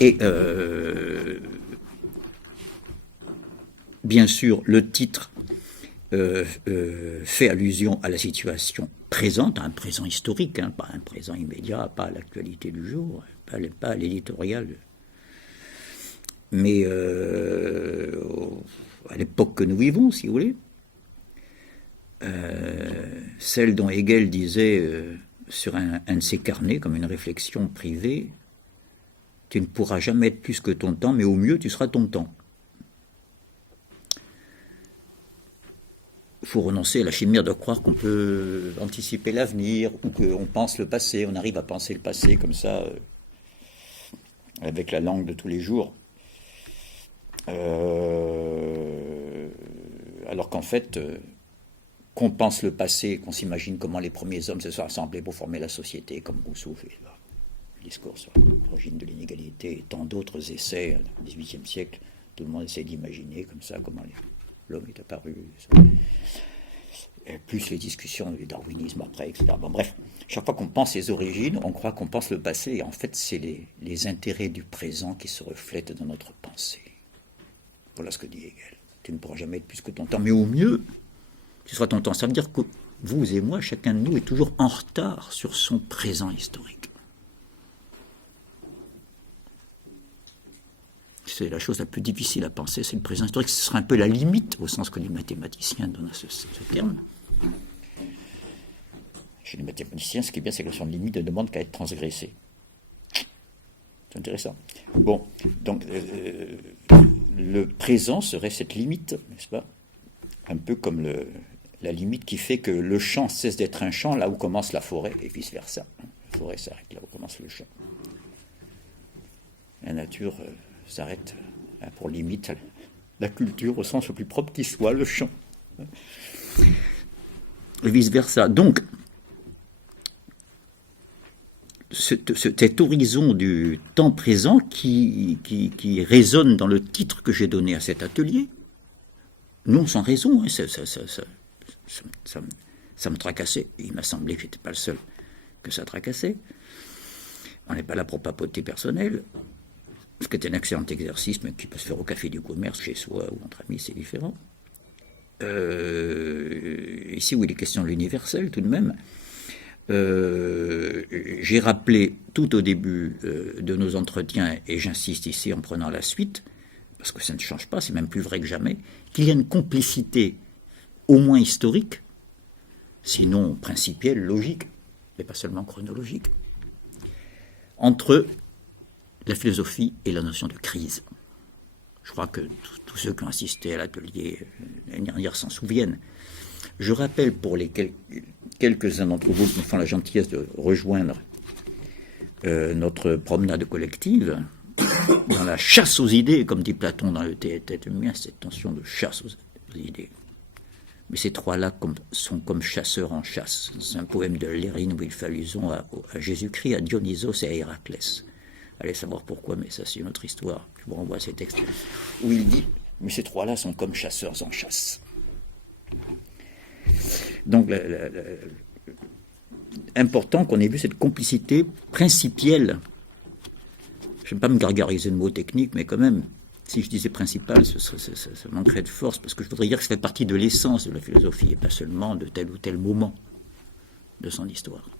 Et bien sûr, le titre fait allusion à la situation présente, à un présent historique, hein, pas un présent immédiat, pas à l'actualité du jour, pas à l'éditorial. Mais à l'époque que nous vivons, si vous voulez, celle dont Hegel disait sur un de ses carnets, comme une réflexion privée, tu ne pourras jamais être plus que ton temps, mais au mieux tu seras ton temps. Il faut renoncer à la chimère de croire qu'on peut anticiper l'avenir ou qu'on pense le passé. On arrive à penser le passé comme ça, avec la langue de tous les jours. Alors qu'en fait, qu'on pense le passé, qu'on s'imagine comment les premiers hommes se sont rassemblés pour former la société, comme Rousseau fait le discours sur l'origine de l'inégalité et tant d'autres essais au XVIIIe siècle. Tout le monde essaie d'imaginer comme ça comment l'homme est apparu. Et plus les discussions du darwinisme après, etc. Bon, bref, chaque fois qu'on pense les origines, on croit qu'on pense le passé, et en fait, c'est les intérêts du présent qui se reflètent dans notre pensée. Voilà ce que dit Hegel. Tu ne pourras jamais être plus que ton temps, mais au mieux, tu seras ton temps. Ça veut dire que vous et moi, chacun de nous est toujours en retard sur son présent historique. C'est la chose la plus difficile à penser, c'est le présent historique. Ce sera un peu la limite, au sens que les mathématiciens donnent à ce terme. Chez les mathématiciens, ce qui est bien, c'est que la notion de limite ne demande qu'à être transgressée. C'est intéressant. Bon, donc, le présent serait cette limite, n'est-ce pas? Un peu comme la limite qui fait que le champ cesse d'être un champ là où commence la forêt, et vice-versa. La forêt s'arrête là où commence le champ. La nature s'arrête pour limite la culture au sens le plus propre qui soit, le champ. Et vice-versa. Donc, cet horizon du temps présent qui résonne dans le titre que j'ai donné à cet atelier, non sans raison, hein, ça me tracassait. Il m'a semblé que je n'étais pas le seul que ça tracassait. On n'est pas là pour papoter personnel, ce qui est un excellent exercice, mais qui peut se faire au café du commerce, chez soi ou entre amis, c'est différent. Ici où il est question de l'universel, tout de même, j'ai rappelé tout au début de nos entretiens, et j'insiste ici en prenant la suite, parce que ça ne change pas, c'est même plus vrai que jamais, qu'il y a une complicité au moins historique, sinon principielle, logique, mais pas seulement chronologique, entre la philosophie et la notion de crise. Je crois que tous ceux qui ont assisté à l'atelier l'année dernière s'en souviennent. Je rappelle pour les quelques-uns d'entre vous qui me font la gentillesse de rejoindre notre promenade collective, dans la chasse aux idées, comme dit Platon dans le Théâtète humain, cette notion de chasse aux idées. Mais ces trois-là sont comme chasseurs en chasse. C'est un poème de Lérine où il fait allusion à Jésus-Christ, à Dionysos et à Héraclès. Allez savoir pourquoi, mais ça c'est une autre histoire. Je vous renvoie à ces textes où il dit « Mais ces trois-là sont comme chasseurs en chasse ». Donc, important qu'on ait vu cette complicité principielle. Je ne vais pas me gargariser de mots techniques, mais quand même, si je disais principal, ça manquerait de force, parce que je voudrais dire que ça fait partie de l'essence de la philosophie, et pas seulement de tel ou tel moment de son histoire.